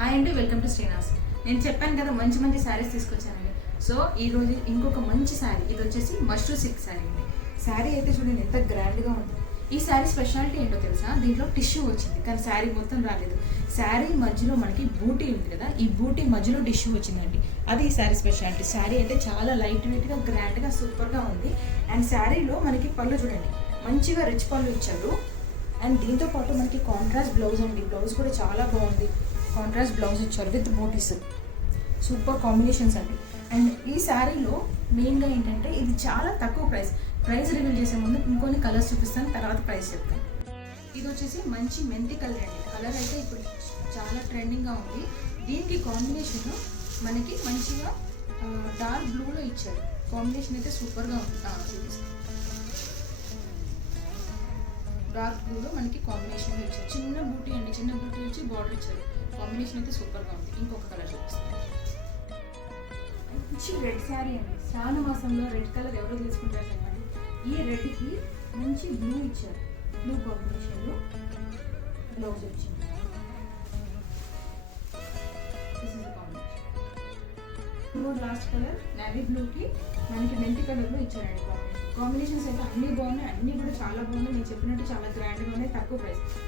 Hi అండి, welcome to Srinivas. నేను చెప్పాను కదా మంచి మంచి శారీస్ తీసుకొచ్చానండి. సో ఈరోజు ఇంకొక మంచి శారీ, ఇది వచ్చేసి మష్రూ సిల్క్ శారీ అండి. శారీ అయితే చూడండి ఎంత గ్రాండ్గా ఉంది. ఈ శారీ స్పెషాలిటీ ఏంటో తెలుసా? దీంట్లో టిష్యూ వచ్చింది కానీ శారీ మొత్తం రాలేదు. శారీ మధ్యలో మనకి బూటీ ఉంది కదా, ఈ బూటీ మధ్యలో టిష్యూ వచ్చిందండి. అది ఈ శారీ స్పెషాలిటీ. శారీ అయితే చాలా లైట్ వెయిట్గా గ్రాండ్గా సూపర్గా ఉంది. అండ్ శారీలో మనకి పళ్ళు చూడండి మంచిగా రిచ్ పళ్ళు ఇచ్చారు. అండ్ దీంతో పాటు మనకి కాంట్రాస్ట్ బ్లౌజ్ అండి. బ్లౌజ్ కూడా చాలా బాగుంది. కాంట్రాస్ట్ బ్లౌజ్ ఇచ్చారు విత్ బూటీస్. సూపర్ కాంబినేషన్స్ అండి. అండ్ ఈ శారీలో మెయిన్గా ఏంటంటే ఇది చాలా తక్కువ ప్రైస్ రివీల్ చేసే ముందు ఇంకొన్ని కలర్స్ చూపిస్తాను, తర్వాత ప్రైస్ చెప్తాను. ఇది వచ్చేసి మంచి మెంతి కలర్ అండి. కలర్ అయితే ఇప్పుడు చాలా ట్రెండింగ్గా ఉంది. దీనికి కాంబినేషన్ మనకి మంచిగా డార్క్ బ్లూలో ఇచ్చారు. కాంబినేషన్ అయితే సూపర్గా ఉంది. చూపిస్తాను. డార్క్ బ్లూలో మనకి కాంబినేషన్ ఇచ్చారు. చిన్న బూటీ అండి, చిన్న బూటీ వచ్చి బార్డర్ ఇచ్చారు. కాంబినేషన్ అయితే సూపర్గా ఉంది. ఇంకొక కలర్ చూపిస్తాను. మంచి రెడ్ శారీ అండి. శ్రావణ మాసంలో రెడ్ కలర్ ఎవరో తీసుకుంటారు చెప్పండి. ఈ రెడ్కి మంచి బ్లూ ఇచ్చారు. బ్లూ కాంబినేషన్లో బ్లౌజ్ వచ్చింది. లాస్ట్ కలర్ నేవీ బ్లూకి మనకి మెంతి కలర్లో ఇచ్చారండి. కాంబినేషన్స్ అయితే అన్నీ బాగున్నాయి, అన్నీ కూడా చాలా బాగున్నాయి. నేను చెప్పినట్టు చాలా గ్రాండ్గా ఉన్నాయి. తక్కువ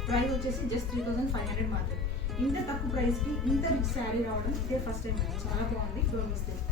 ప్రైస్ వచ్చేసి జస్ట్ 3500 మాత్రమే. ఇంత తక్కువ ప్రైస్కి ఇంత రిచ్ శారీ రావడం ఇదే ఫస్ట్ టైం. చాలా బాగుంది. Don't miss this.